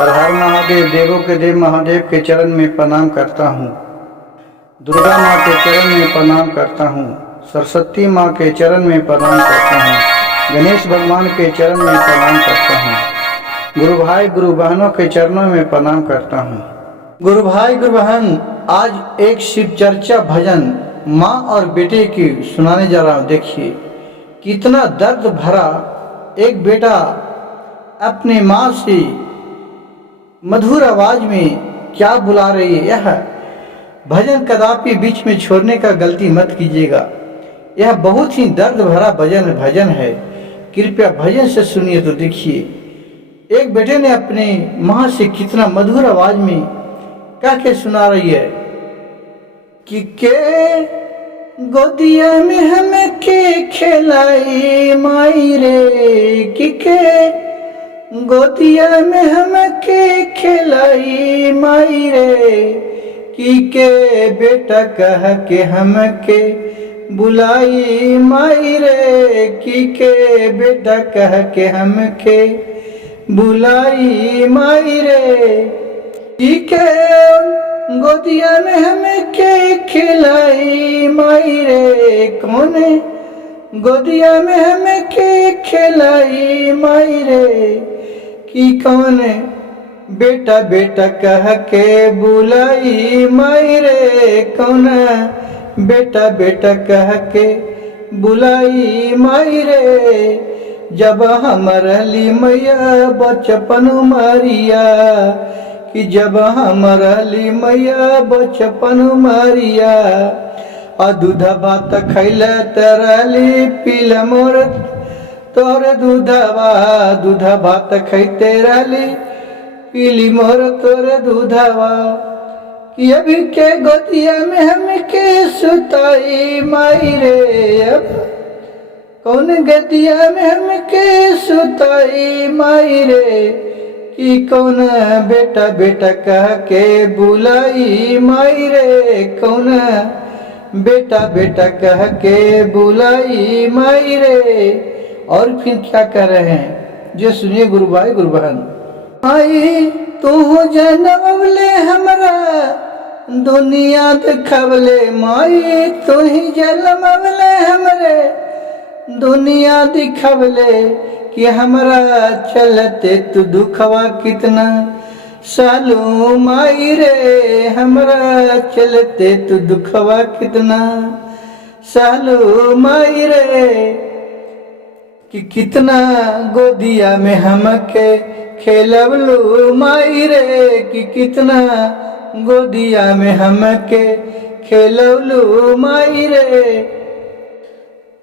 हर हर महादेव। देवों के देव महादेव के चरण में प्रणाम करता हूँ। दुर्गा माँ के चरण में प्रणाम करता हूँ। सरस्वती माँ के चरण में प्रणाम करता हूँ। गणेश भगवान के चरण में प्रणाम करता हूँ। गुरु भाई गुरु बहनों के चरणों में प्रणाम करता हूँ। गुरु भाई गुरु बहन, आज एक शिव चर्चा भजन माँ और बेटे की सुनाने जा रहा हूँ। देखिए कितना दर्द भरा एक बेटा अपनी माँ से मधुर आवाज में क्या बुला रही है। यह भजन कदापि बीच में छोड़ने का गलती मत कीजिएगा। यह बहुत ही दर्द भरा भजन है। कृपया भजन से सुनिए तो देखिए एक बेटे ने अपने माँ से कितना मधुर आवाज में क्या क्या सुना रही है कि गोदिया में हमें के खिलाई माई रे, कि गोदिया में हमें के खिलाई माई रे, कि बेटा कह के हमके बुलाई माई रे, कि बेटा कह के हमके बुलाई माई रे, कि गोदिया में हमें के खिलाई माई रे, कौन गोदिया में हमें के खिलाई माई रे, कि कौन बेटा बेटा कह के बुलाई माई रे, कौन बेटा बेटा कह के बुलाई माई रे। जब हमरली मैया बचपन मारिया, कि जब हमरली मैया बचपन मारिया, आ दूध भात खैले तरली पील मोर तोर दूधवा, दूध भात खैते रहली पीली मोर तोर दूधवा, कि अभी के गोदिया में हम के सुताई माई रे, अब कौन गदिया में हम के सुताई माई रे, कि कौन बेटा बेटा कह के बुलाई माई रे, कौन बेटा बेटा कह के बुलाई माई रे। और फिर क्या कह रहे हैं जो सुनिए गुरु भाई गुरु बहन। आई तू जनमले हमरा दुनिया दिखवले माई, तू ही जनमले हमरे दुनिया दिखवले, कि हमरा चलते तू दुखवा कितना सालू माई रे, हमरा चलते तू दुखवा कितना सालू माई रे, कि कितना गोदिया में हमके खेलवलू माई रे, कि कितना गोदिया में हमके खेलवलू माई रे।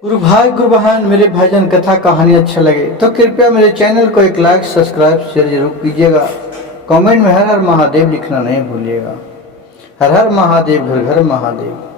गुरु भाई गुरु बहन, मेरे भजन कथा कहानी अच्छा लगे तो कृपया मेरे चैनल को एक लाइक सब्सक्राइब शेयर जरूर कीजिएगा। कमेंट में हर हर महादेव लिखना नहीं भूलिएगा। हर हर महादेव, घर घर महादेव।